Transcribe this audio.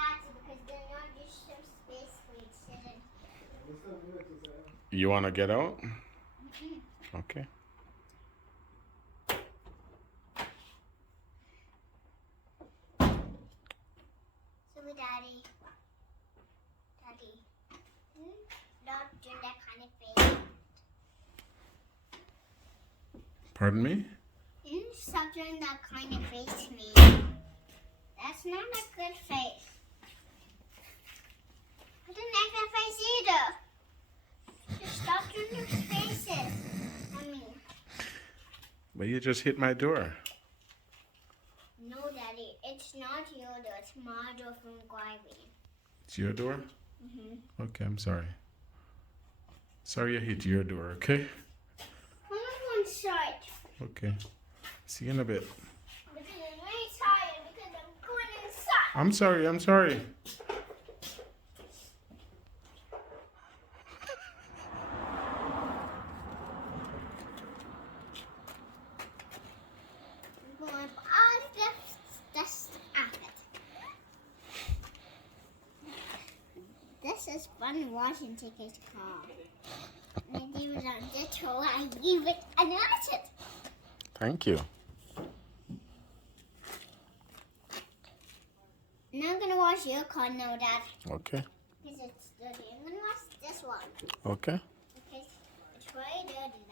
that because then you'll just some space for it sitting. You want to get out? Okay. So, Daddy, don't do that kind of face. Pardon me? You stop doing that kind of face to me. That's not a good face. I didn't like that face either. Just stop doing those faces. But you just hit my door. No, Daddy, it's not your door. It's my door from Gravy. It's your door? Mm-hmm. Okay, I'm sorry. Sorry I hit your door, okay? I'm on one side. Okay. See you in a bit. Because I'm really tired because I'm going inside. I'm sorry, I'm sorry. I'm going up all the dust off it. This is fun watching Ticket's car. And he was on the tour. I give it an acid. Thank you. Now I'm going to wash your car now, Dad. Okay. Because it's dirty. I'm going to wash this one. Okay. Because it's very dirty.